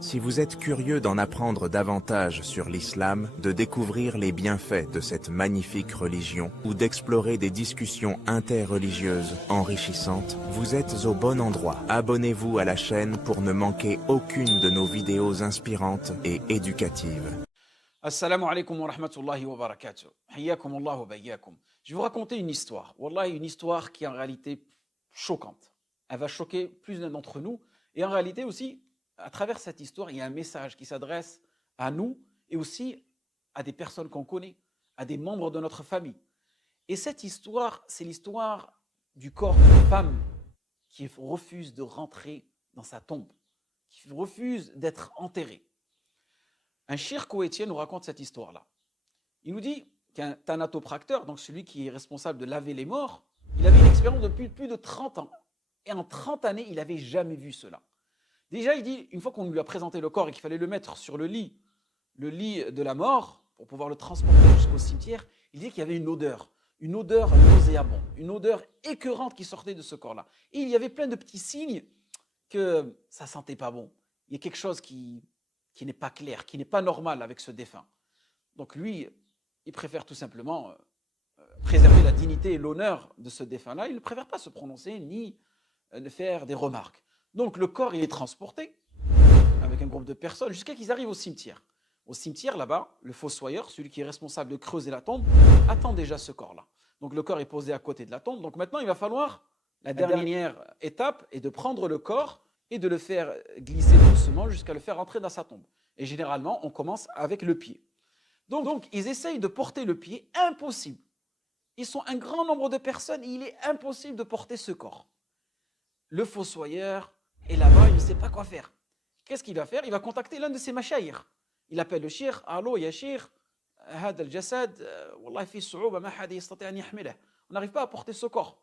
Si vous êtes curieux d'en apprendre davantage sur l'islam, de découvrir les bienfaits de cette magnifique religion ou d'explorer des discussions interreligieuses enrichissantes, vous êtes au bon endroit. Abonnez-vous à la chaîne pour ne manquer aucune de nos vidéos inspirantes et éducatives. Assalamu alaikum wa rahmatullahi wa barakatuh. Hayyakum Allah wa bayyakum. Je vais vous raconter une histoire. Wallah, une histoire qui est en réalité choquante. Elle va choquer plus d'un d'entre nous. Et en réalité aussi, à travers cette histoire, il y a un message qui s'adresse à nous et aussi à des personnes qu'on connaît, à des membres de notre famille. Et cette histoire, c'est l'histoire du corps d'une femme qui refuse de rentrer dans sa tombe, qui refuse d'être enterrée. Un cheikh koweïtien nous raconte cette histoire-là. Il nous dit qu'un thanatopracteur, donc celui qui est responsable de laver les morts, il avait une expérience depuis plus de 30 ans. Et en 30 années, il n'avait jamais vu cela. Déjà, il dit, une fois qu'on lui a présenté le corps et qu'il fallait le mettre sur le lit de la mort, pour pouvoir le transporter jusqu'au cimetière, il dit qu'il y avait une odeur nauséabonde, une odeur écœurante qui sortait de ce corps-là. Et il y avait plein de petits signes que ça sentait pas bon. Il y a quelque chose qui n'est pas clair, qui n'est pas normal avec ce défunt. Donc lui, il préfère tout simplement préserver la dignité et l'honneur de ce défunt-là. Il ne préfère pas se prononcer ni de faire des remarques. Donc le corps, il est transporté avec un groupe de personnes jusqu'à qu'ils arrivent au cimetière. Au cimetière, là-bas, le fossoyeur, celui qui est responsable de creuser la tombe, attend déjà ce corps-là. Donc le corps est posé à côté de la tombe. Donc maintenant, il va falloir, la dernière étape est de prendre le corps et de le faire glisser doucement jusqu'à le faire entrer dans sa tombe. Et généralement, on commence avec le pied. Donc ils essayent de porter le pied, impossible. Ils sont un grand nombre de personnes et il est impossible de porter ce corps. Le fossoyeur est là-bas, il ne sait pas quoi faire. Qu'est-ce qu'il va faire? Il va contacter l'un de ses mashayikh. Il appelle le cheikh, allô, ya cheikh, هذا الجسد والله فيه صعوبة ما حد يستطيع أن يحمله. On n'arrive pas à porter ce corps.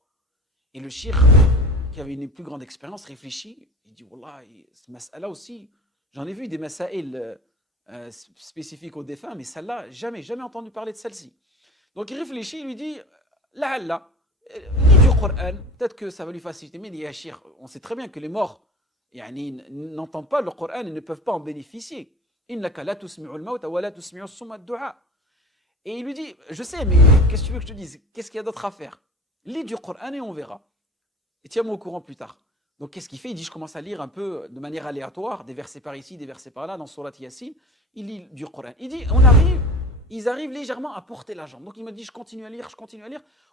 Et le cheikh, qui avait une plus grande expérience, réfléchit, il dit, wallah, ce mas'ala aussi, j'en ai vu des masaïl spécifiques aux défunts, mais celle-là, jamais entendu parler de celle-ci. Donc il réfléchit, il lui dit, la'alla, lis du Coran, peut-être que ça va lui faciliter, mais il dit, cheikh, on sait très bien que les morts n'entendent pas le Coran et ne peuvent pas en bénéficier. Innaka la tusmi'ul mawta wa la tusmi'us summa ad-du'a. Et il lui dit, je sais, mais qu'est-ce que tu veux que je te dise? Qu'est-ce qu'il y a d'autre à faire? Lis du Coran et on verra. Et tiens-moi au courant plus tard. Donc qu'est-ce qu'il fait? Il dit, je commence à lire un peu de manière aléatoire, des versets par ici, des versets par là, dans Surat Yassine. Il lit du Coran. Il dit, ils arrivent légèrement à porter la jambe. Donc il me dit, je continue à lire.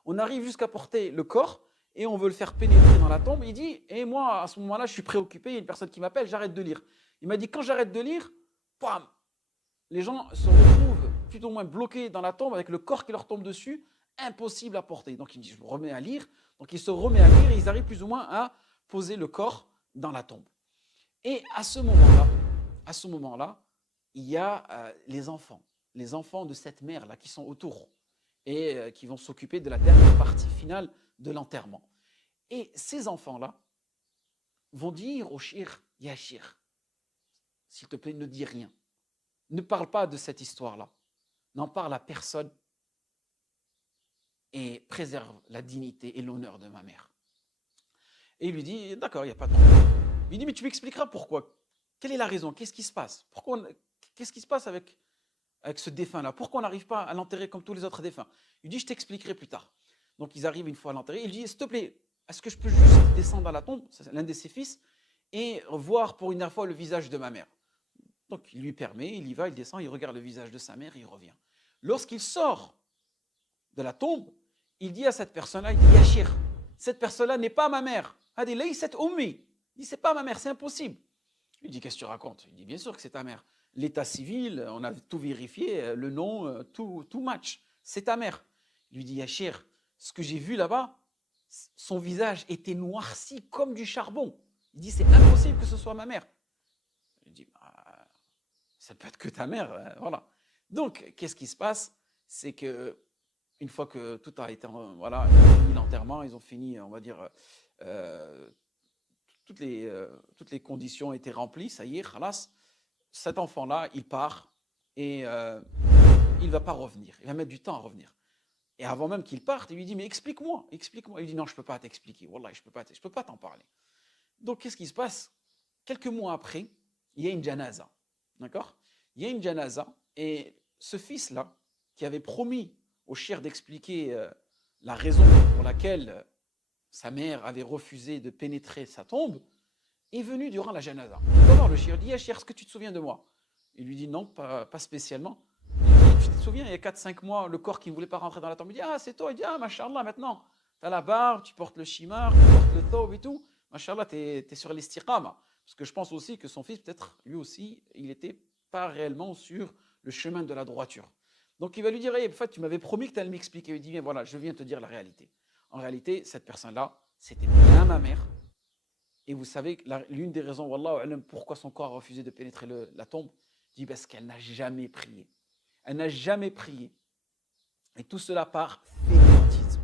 On arrive jusqu'à porter le corps et on veut le faire pénétrer dans la tombe. Il dit, et moi, à ce moment-là, je suis préoccupé, il y a une personne qui m'appelle, j'arrête de lire. Il m'a dit, quand j'arrête de lire, bam, les gens se retrouvent plus ou moins bloqués dans la tombe avec le corps qui leur tombe dessus, impossible à porter. Donc il me dit, je me remets à lire. Donc il se remet à lire et ils arrivent plus ou moins à poser le corps dans la tombe. Et à ce moment-là, il y a les enfants de cette mère-là qui sont autour et qui vont s'occuper de la dernière partie finale de l'enterrement. Et ces enfants-là vont dire au cheikh, ya cheikh, s'il te plaît, ne dis rien. Ne parle pas de cette histoire-là. N'en parle à personne et préserve la dignité et l'honneur de ma mère. Et il lui dit, d'accord, il n'y a pas de problème. Il dit, mais tu m'expliqueras pourquoi. Quelle est la raison? Qu'est-ce qui se passe? Qu'est-ce qui se passe avec ce défunt-là? Pourquoi on n'arrive pas à l'enterrer comme tous les autres défunts? Il dit, je t'expliquerai plus tard. Donc ils arrivent une fois à l'enterrer. Il dit, s'il te plaît, est-ce que je peux juste descendre à la tombe, c'est l'un de ses fils, et voir pour une dernière fois le visage de ma mère? Donc il lui permet, il y va, il descend, il regarde le visage de sa mère, il revient. Lorsqu'il sort de la tombe, il dit à cette personne-là, il dit, ya cheikh, cette personne-là n'est pas ma mère. Il dit, c'est pas ma mère, c'est impossible. Il dit, qu'est-ce que tu racontes? Il dit, bien sûr que c'est ta mère. L'état civil, on a tout vérifié, le nom, tout match. C'est ta mère. Il lui dit, ya cheikh, ce que j'ai vu là-bas, son visage était noirci comme du charbon. Il dit, c'est impossible que ce soit ma mère. Il dit, ça peut être que ta mère, voilà. Donc, qu'est-ce qui se passe? C'est que une fois que tout a été, voilà, ils ont fini l'enterrement, ils ont fini, on va dire, toutes les conditions étaient remplies, ça y est, khalas, cet enfant-là, il part et il ne va pas revenir, il va mettre du temps à revenir. Et avant même qu'il parte, il lui dit, mais explique-moi. Il dit, non, je ne peux pas t'expliquer, wallah, je ne peux pas t'en parler. Donc, qu'est-ce qui se passe? Quelques mois après, il il y a une janaza. D'accord? Il y a une janaza, et ce fils-là, qui avait promis au cheikh d'expliquer la raison pour laquelle sa mère avait refusé de pénétrer sa tombe, est venu durant la janaza. Il va voir le cheikh, il dit: ah, cheikh, est-ce que tu te souviens de moi? Il lui dit: non, pas spécialement. Il dit: tu te souviens, il y a 4-5 mois, le corps qui ne voulait pas rentrer dans la tombe. Il dit: ah, c'est toi. Il dit: ah, mashallah, maintenant, tu as la barbe, tu portes le shimar, tu portes le thawb et tout. Mashallah, tu es sur l'istiqama. Parce que je pense aussi que son fils, peut-être, lui aussi, il n'était pas réellement sur le chemin de la droiture. Donc il va lui dire: hey, en fait, tu m'avais promis que tu allais m'expliquer. Il dit: bien voilà, je viens te dire la réalité. En réalité, cette personne-là, c'était bien ma mère. Et vous savez, l'une des raisons, wallahu alam, pourquoi son corps a refusé de pénétrer la tombe, dit parce qu'elle n'a jamais prié. Elle n'a jamais prié. Et tout cela par fainéantisme.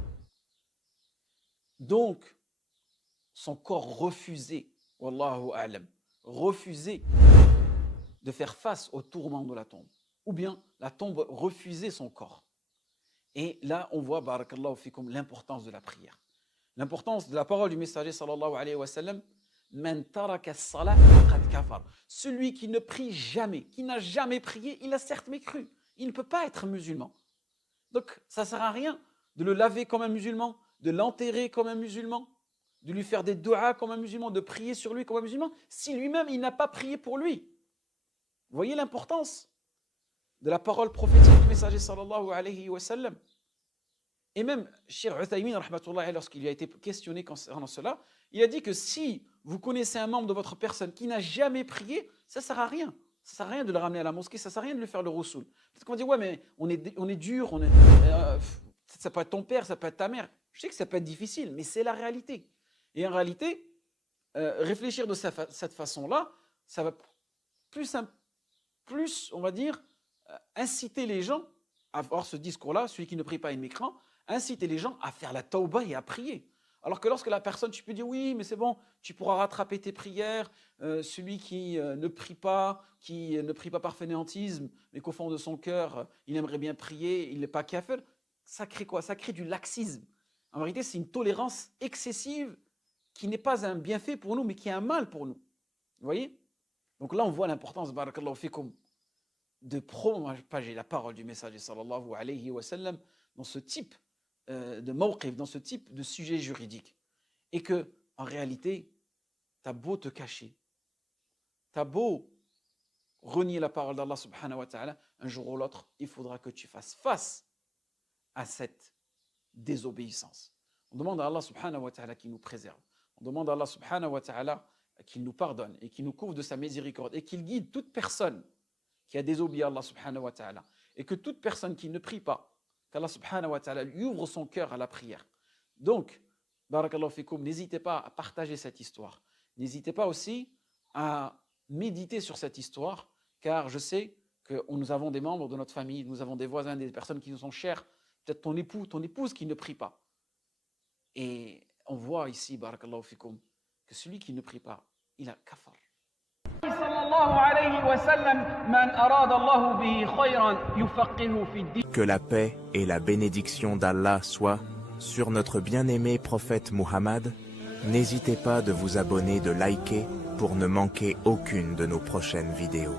Donc, son corps refusait, wallahu alam, refusait de faire face au tourment de la tombe. Ou bien, la tombe refusait son corps. Et là, on voit, barakallahu fikum, l'importance de la prière. L'importance de la parole du messager, sallallahu alayhi wa sallam, man taraka as-salat faqad kafar. Celui qui ne prie jamais, qui n'a jamais prié, il a certes mécru. Il ne peut pas être musulman. Donc, ça ne sert à rien de le laver comme un musulman, de l'enterrer comme un musulman, de lui faire des du'as comme un musulman, de prier sur lui comme un musulman, si lui-même, il n'a pas prié pour lui. Vous voyez l'importance de la parole prophétique du messager, sallallahu alayhi wa sallam. Et même, Cheikh Uthaymin, rahmatullah, lorsqu'il lui a été questionné concernant cela, il a dit que si vous connaissez un membre de votre personne qui n'a jamais prié, ça ne sert à rien. Ça ne sert à rien de le ramener à la mosquée, ça ne sert à rien de lui faire le roussoul. Peut-être qu'on va dire: ouais, mais on est dur, ça peut être ton père, ça peut être ta mère. Je sais que ça peut être difficile, mais c'est la réalité. Et en réalité, réfléchir de cette façon-là, ça va plus, on va dire, inciter les gens à avoir ce discours-là, celui qui ne prie pas est mécrant, inciter les gens à faire la tauba et à prier. Alors que lorsque la personne, tu peux dire: oui, mais c'est bon, tu pourras rattraper tes prières, celui qui ne prie pas par fainéantisme, mais qu'au fond de son cœur, il aimerait bien prier, il n'est pas kafir, ça crée quoi? Ça crée du laxisme. En vérité, c'est une tolérance excessive qui n'est pas un bienfait pour nous, mais qui est un mal pour nous. Vous voyez? Donc là, on voit l'importance, barakallahu fikum, de propager la parole du messager, sallallahu alayhi wa sallam, dans ce type de mawqif, dans ce type de sujet juridique. Et que, en réalité, t'as beau te cacher, t'as beau renier la parole d'Allah subhanahu wa ta'ala, un jour ou l'autre, il faudra que tu fasses face à cette désobéissance. On demande à Allah subhanahu wa ta'ala qu'il nous préserve. On demande à Allah subhanahu wa ta'ala qu'il nous pardonne et qu'il nous couvre de sa miséricorde et qu'il guide toute personne qui a désobéi à Allah subhanahu wa ta'ala, et que toute personne qui ne prie pas, qu'Allah subhanahu wa ta'ala lui ouvre son cœur à la prière. Donc, barakallahu fikum, n'hésitez pas à partager cette histoire. N'hésitez pas aussi à méditer sur cette histoire, car je sais que nous avons des membres de notre famille, nous avons des voisins, des personnes qui nous sont chères, peut-être ton époux, ton épouse qui ne prie pas. Et on voit ici, barakallahu fikum, que celui qui ne prie pas, il a kafar. Que la paix et la bénédiction d'Allah soient sur notre bien-aimé prophète Muhammad. N'hésitez pas de vous abonner, de liker pour ne manquer aucune de nos prochaines vidéos.